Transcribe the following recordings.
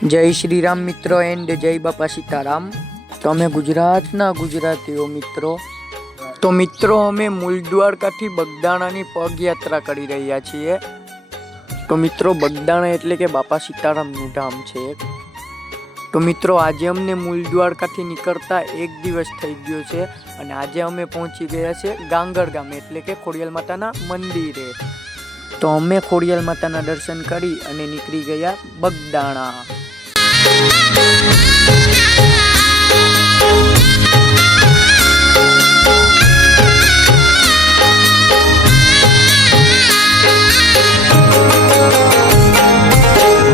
जय श्री राम मित्रों एंड जय बापा सीताराम। तो अमे गुजरातना गुजरातीओ मित्रों तो मित्रों अमे मूलद्वारकाथी बगदाणानी पगयात्रा करी रह्या छीए। तो मित्रों बगदाणा एटले के बापा सीतारामनुं धाम छे। तो मित्रों आज अमने मूलद्वारकाथी निकळता एक दिवस थई गयो छे अने आज अमे पहोंची गया छे गांगड़ गाम एटले के खोडियाल माताना मंदिरे। तो अमे खोडियाल माताना दर्शन करी अने निकળી गया बगदाणा।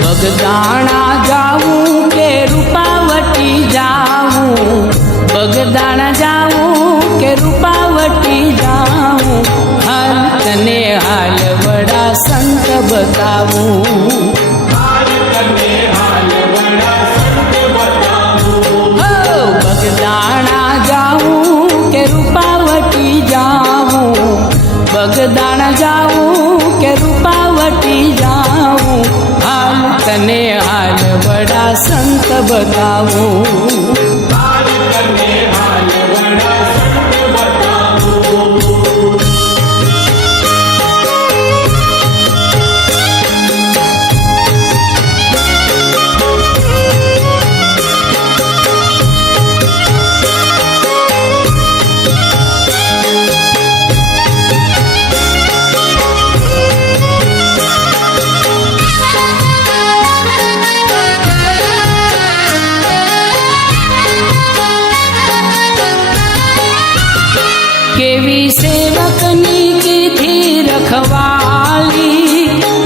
बगदाणा जाऊं के रूपावटी जाऊं, बगदाणा जाऊं के रूपावटी जाऊं, हाल तने हाल बड़ा संत बताऊं, हाल तने हाल बड़ा संत बताऊं। हो बगदाणा जाऊं के रूपावटी जाऊं, बगदाणा जाऊं के रूपावटी जाऊं, हाल तने हाल बड़ा संत बताऊं, हाल तने हाल बड़ा संत बताऊं। केवी सेवकनी की थी रखवाली,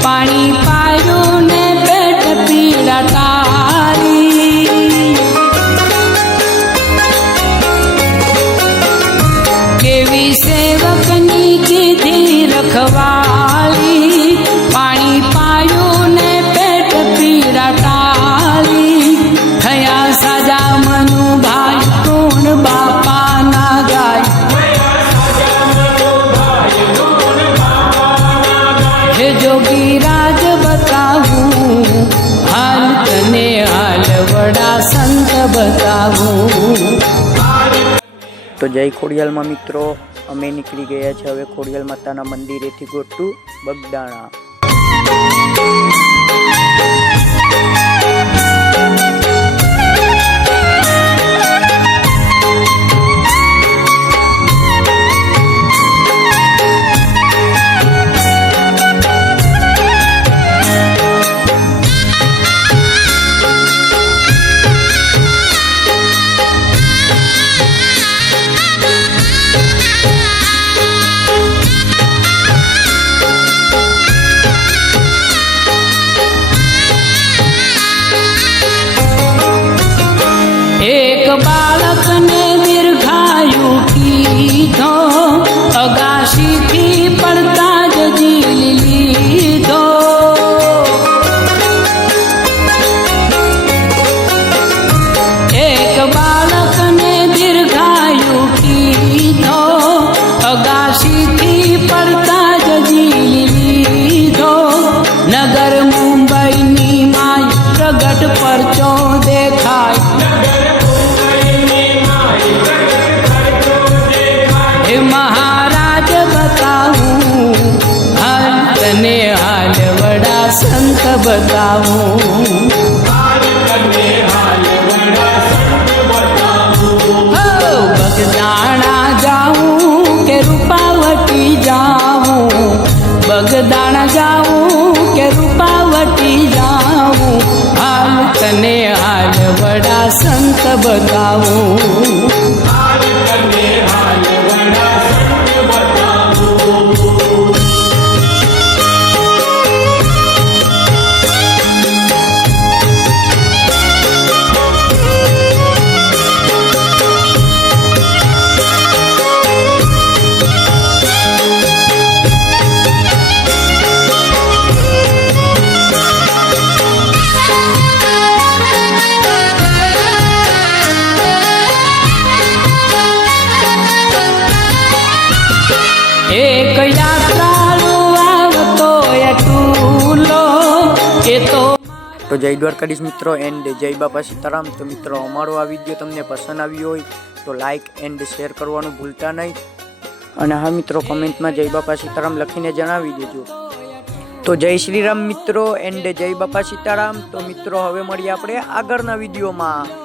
पानी पायो ने पेट पीड़ा तारी। केवी सेवकनी की थी रखवाली, पानी पायो ने पेट पीड़ा तारी। थया साजा मनु भाई कोण बापा ना गाय, हे जोगी राज बताऊं, हाल तने हाल बड़ा संत बताऊं। तो जय खोडियाल मां मित्रों अमे निकળી ગયા છે હવે ખોડિયાલ માતાના મંદિરેથી ગોટુ બગદાણા। एक बालक ने दीर्घायु कीधो, अगाशी थी पड़ता जजील लीधो। एक बालक ने दीर्घायु कीधो, अगाशी थी पड़ता जजील लीधो। नगर मुंबई नी माय प्रगट परचो देखाय, महाराज बताऊं, हाल तने हाल बड़ा संत बताऊं, हाल तने हाल बड़ा संत बताऊं। हो बगदाणा जाऊं के रूपावटी जाऊं, बगदाणा जाऊं के रूपावटी जाऊं, हाल तने हाल बड़ा संत बताऊं, हाल तने हाल बड़ा संत बताऊं। તો જય દ્વારકાધીશ મિત્રો એન્ડ જય બાપા સીતારામ. તો મિત્રો અમારો આ વિડીયો તમને પસંદ આવ્યો હોય તો લાઇક એન્ડ શેર કરવાનું ભૂલતા નહીં. અને હા મિત્રો, કમેન્ટમાં જય બાપા સીતારામ લખીને જણાવી દેજો. તો જય શ્રી રામ મિત્રો એન્ડ જય બાપા સીતારામ. તો મિત્રો હવે મળીએ આપણે આગળના વિડીયોમાં.